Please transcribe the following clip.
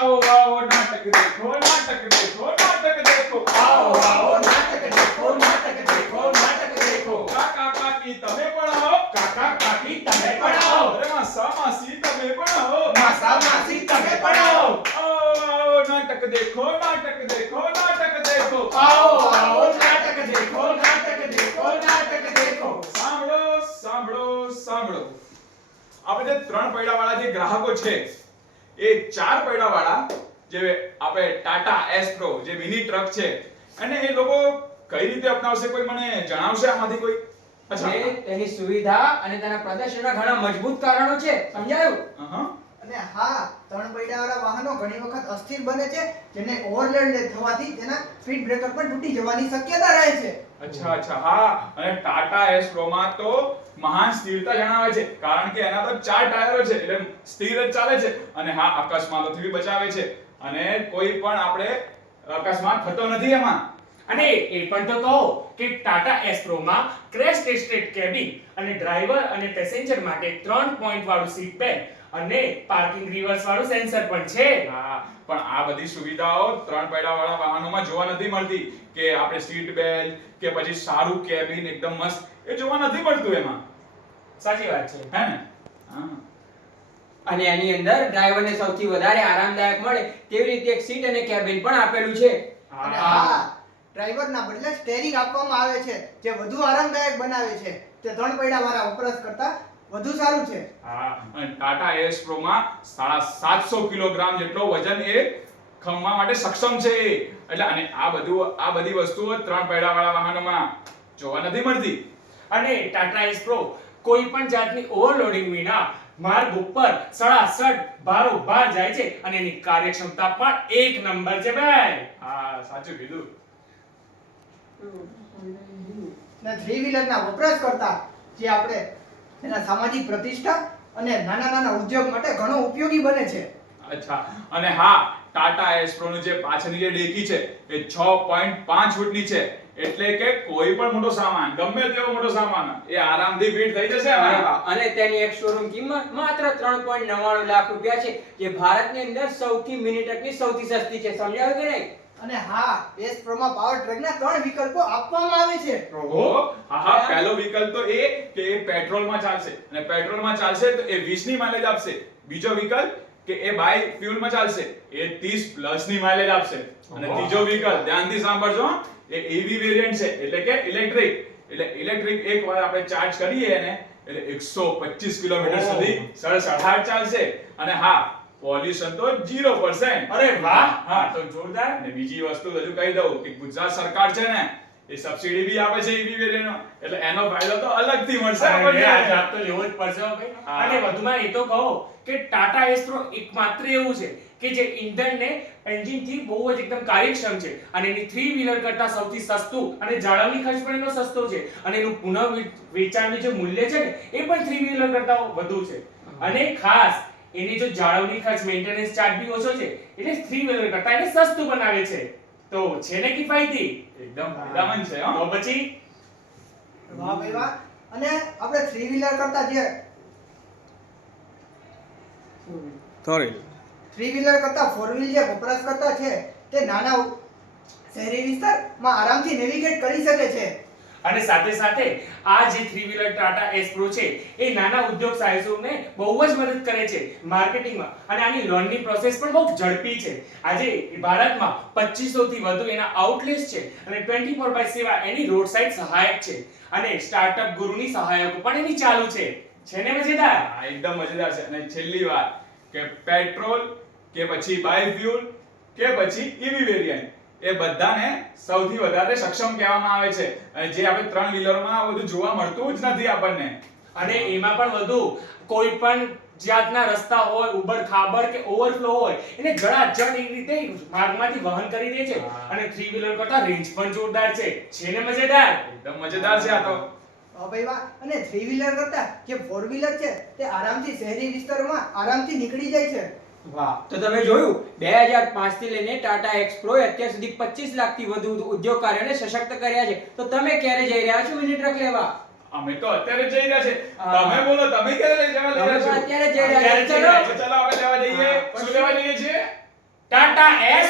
आओ आओ नाटक देखो नाटक देखो नाटक देखो आओ आओ नाटक देखो नाटक देखो नाटक देखो काका काकी તમે પણ આવો કાકા કાકી તમે પણ આવો અરે માસા માસી તમે પણ આવો માસા માસી તમે પણ આવો आओ आओ नाटक देखो नाटक देखो नाटक देखो आओ आओ नाटक देखो नाटक देखो नाटक देखो સાંભળો સાંભળો સાંભળો આપણે જે ત્રણ પૈડાવાળા જે ગ્રાહકો છે એ ચાર પૈડાવાળા જે આપણે ટાટા એસ પ્રો જે મિની ટ્રક છે અને એ લોકો કઈ રીતે અપનાવશે કોઈ મને જણાવશે આમાંથી કોઈ અચ્છા તેની સુવિધા અને તેના પ્રદર્શનના ઘણા મજબૂત કારણો છે સમજાયું હા અને હા ત્રણ પૈડાવાળા વાહનો ઘણી વખત અસ્થિર બને છે જેને ઓવરલોડ થવાથી તેના સ્પીડ બ્રેકર પણ તૂટી જવાની શક્યતા રહે છે અચ્છા અચ્છા હા અને ટાટા એસ પ્રો માં તો મહાન સ્થિરતા જણાવે છે કારણ કે એના તો ચાર ટાયરો છે એટલે સ્થિર જ ચાલે છે અને હા અકસ્માતોથી બી બચાવે છે અને કોઈ પણ આપણે અકસ્માત થતો નથી એમાં અને એ પણ તો કહો કે ટાટા એસ પ્રો માં ક્રેશ ટેસ્ટેડ કેબિન અને ડ્રાઈવર અને પેસેન્જર માટે 3 પોઈન્ટ વાળું સીટ બેલ્ટ અને પાર્કિંગ રિવર્સ વાળું સેન્સર પણ છે હા પણ આ બધી સુવિધાઓ ત્રણ પૈડાવાળા વાહનોમાં જોવા નથી મળતી કે આપણે સીટ બેલ્ટ કે પછી સારું કેબિન એકદમ મસ્ત એ જોવા નથી મળતું એમાં સાચી વાત છે હે ને હા અને એની અંદર ડ્રાઈવરને સૌથી વધારે આરામદાયક મળે તેવી રીતે એક સીટ અને કેબિન પણ આપેલું છે અને હા ડ્રાઈવરના બદલે સ્ટેરિંગ આપવામાં આવે છે જે વધુ આરામદાયક બનાવે છે તે ત્રણ પૈડાવાળા વપરાશ કરતા વધુ સારું છે હા અને ટાટા એસ પ્રો માં 750 કિલોગ્રામ જેટલો વજન એ ખમવા માટે સક્ષમ છે એટલે અને આ બધી વસ્તુઓ ત્રણ પૈડાવાળા વાહનોમાં જોવા નથી મળતી અને ટાટા એસ પ્રો કોઈ પણ જાતની ઓવરલોડિંગ વિના માર્ગ ઉપર સડાસડ બારોબાર જાય છે અને એની કાર્યક્ષમતા પણ એક નંબર છે ભાઈ હા સાચું કીધું અને થ્રી વ્હીલરના વપરાશ કરતા જે આપણે એના સામાજિક પ્રતિષ્ઠા અને નાના નાના ઉદ્યોગ માટે ઘણો ઉપયોગી બને છે અચ્છા અને હા ટાટા એસ પ્રો નું જે પાછળની જે ડેકી છે એ 6.5 ફૂટની છે એટલે કે કોઈ પણ મોટો સામાન ગમે તેવો મોટો સામાન એ આરામથી ફિટ થઈ જશે અરે આમાં. વાહ. અને તેની એક શોરૂમ કિંમત માત્ર 3.99 લાખ રૂપિયા છે જે ભારતની અંદર સૌથી મિની ટ્રકની સૌથી સસ્તી છે સમજાયું કે નહીં અને હા એસ પ્રોમાં પાવર ટ્રેકના 3 વિકલ્પો આપવામાં આવે છે ઓહો હા પહેલો વિકલ્પ તો એ કે એ પેટ્રોલમાં ચાલશે અને પેટ્રોલમાં ચાલશે તો એ 20 ની માઇલેજ આપશે બીજો વિકલ્પ કે એ બાય ફ્યુલમાં ચાલશે એ 30 પ્લસ ની માઇલેજ આપશે અને ત્રીજો વિકલ્પ ધ્યાનથી સાંભળજો એ EV વેરિયન્ટ છે એટલે કે ઇલેક્ટ્રિક એકવાર આપણે ચાર્જ કરીએ એને એટલે 125 કિલોમીટર સુધી સડસડાટ ચાલશે અને હા પોલ્યુશન તો 0%. અરે વાહ હા હા તો જોરદાર અને બીજી વસ્તુ હજુ કહી દઉં કે ગુજરાત સરકાર છે ને એ સબસિડી બી આપે છે EV વેરિયન્ટનો એટલે એનો ફાયદો તો અલગથી મળશે અરે આપણને. આ જાપ તો લેવો જ પડશે હો ભાઈ હા. અને વધુમાં એ તો કહો કે ટાટા એસ પ્રો એકમાત્ર એવું છે કે જે ઇંધણને એન્જિનથી બહુ જ એકદમ કાર્યક્ષમ છે અને એની 3 વ્હીલર કરતા સૌથી સસ્તું અને જાળવણી ખર્ચ પણ એનો સસ્તો છે અને એનું પુનઃ વેચાણનું જે મૂલ્ય છે ને એ પણ 3 વ્હીલર કરતા વધુ છે અને ખાસ એની જો જાળવણી ખર્ચ મેન્ટેનન્સ ચાર્જ બી ઓછો છે એટલે 3 વ્હીલર કરતા એને સસ્તું બનાવે છે તો છે ને કિફાયતી એકદમ ફાયદામંદ છે હો. તો પછી વાહ ભાઈ વાહ અને આપણે થ્રી વ્હીલર કરતા જે થ્રી વ્હીલર કરતા ફોર વ્હીલ જે વપરાશ કરતા છે તે નાના શહેરી વિસ્તારમાં આરામથી નેવિગેટ કરી શકે છે અને સાથે સાથે આ જે 3 વ્હીલર ટાટા એસ પ્રો છે એ નાના ઉદ્યોગ સાહસોને બહુ જ મદદ કરે છે માર્કેટિંગમાં અને આની લોનની પ્રોસેસ પણ બહુ ઝડપી છે આજે ભારતમાં 2500 થી વધુ એના આઉટલેટ્સ છે અને 24/7 એની રોડ સાઇડ સહાયક છે અને સ્ટાર્ટઅપ ગુરુની સહાયકો પણ એની ચાલુ છે ને મજેદાર હા એકદમ મજેદાર છે અને છેલ્લી વાત કે પેટ્રોલ કે પછી બાય ફ્યુલ કે પછી EV વેરિયન્ટ એ બધાને સૌથી વધારે સક્ષમ કહેવામાં આવે છે અને જે આપણે ત્રણ વ્હીલરોમાં આ બધું જોવા મળતું જ નથી આપણને અને એમાં પણ વધુ કોઈ પણ જાતના રસ્તા હોય ઉબડ ખાબડ કે ઓવરફ્લો હોય એને જડાજડ એ રીતે માર્ગમાંથી વહન કરી દે છે અને 3 વ્હીલર કરતા રેન્જ પણ જોરદાર છે ને મજેદાર એકદમ મજેદાર છે આ તો વાહ ભાઈ વાહ અને થ્રી વ્હીલર કરતા જે ફોર વ્હીલર છે તે આરામથી શહેરી વિસ્તારમાં આરામથી નીકળી જાય છે વાહ તો તમે જોયું 2005 થી લઈને ટાટા એક્સ પ્રો અત્યાર સુધી 25 લાખથી વધુ ઉદ્યોગકારોને સશક્ત કર્યા છે તો તમે ક્યારે જઈ રહ્યા છો મિની ટ્રક લેવા અમે તો અત્યારે જઈ રહ્યા છે હા. તમે બોલો તમે ક્યારે લઈ જવા લઈ અમે રહ્યા છો પણ અત્યારે જઈ રહ્યા અત્યારે છો જઈ રહ્યા ચલો તો ચાલો આપણે લેવા જઈએ હા. શું લેવા જઈએ છીએ ટાટા એસ